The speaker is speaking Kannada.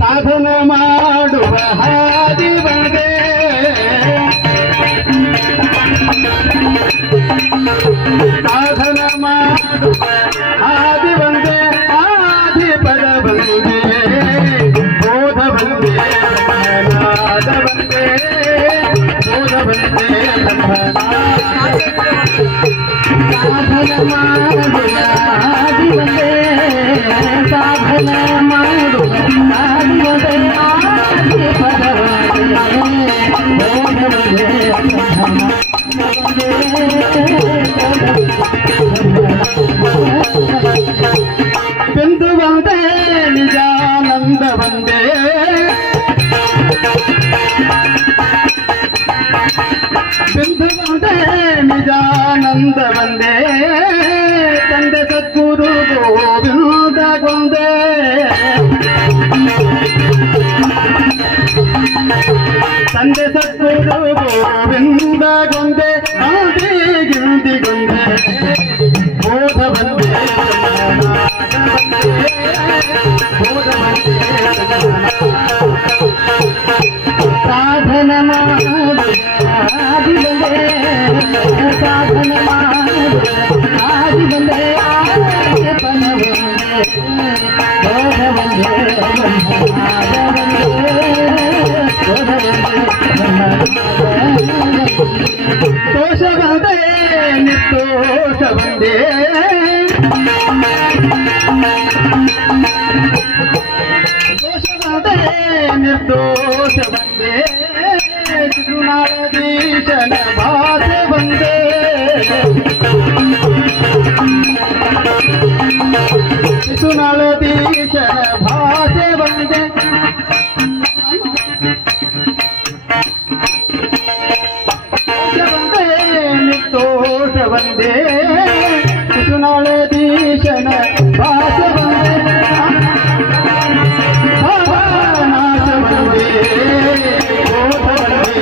ಸಾಧನ ಮಾಡುವ ಹಾದಿ ಬಂದೆ ಸಾಧನ ಮಾಡುವ ಹಾದಿ ಬಂದೆ ಆದಿ ಪದ ಬಂದೆ ಬೋಧ ಬಂದೆ ನಾದ ಬಂದೆ ಬೋಧ ಬಂದೆ ಸಾಧನ ಮಾಡುವ ಹಾದಿ ಬಂದೆ ಸಾಧನ ಮಾಡುವ ಹಾದಿ ಬಂದೆ ಆದಿ ಪದ ಬಂದೆ ಬೋಧ ಬಂದೆ ಬಿಂದು ಬಂದೆ ನಿಜಾನಂದ ಬಂದೆ ಬಿಂದು ಬಂದೆ ನಿಜಾನಂದ ಬಂದೆ ತಂದೆ ಸದ್ಗುರು ಗೋವಿಂದ ಗೊಂದೆ ತಂದೆ ಸದ್ಗುರು ಗೋವಿಂದ ಗೊಂದೆ ಆದಿ ಗಿಂದಿ ಗೊಂದೆ ಬೋಧ ಬಂದೆ ಸಾಧನ ಮಾಡುವ ಆದಿ ಬಂದೆ ಸಾಧನ ಮಾಡುವ ಆದಿ ಬಂದೆ ಆದಿ ಪದ ಬಂದೆ ಬೋಧ ಬಂದೆ ನಾದ ಬಂದೆ ಬೋಧ ಬಂದೆ ದೋಷ ಬಂದೆ ನಿರ್ದೋಷ ಬಂದೆ ದೋಷ ಬಂದೆ ನಿರ್ದೋಷ ಬಂದೆ ಶಿಶುನಾಳದೀಶನ ಭಾಷೆ ಬಂದೆ ಶಿಶುನಾಳದೀಶನ ಭಾಷೆ ಬಂದೆ ನಿರ್ದೋಷ ಬಂದೆ ಶಿಶುನಾಳದೀಶನ ಭಾಷೆ ಬಂದೆ ನಾಶ ಬಂದೆ ಬೋಧ ಬಂದೆ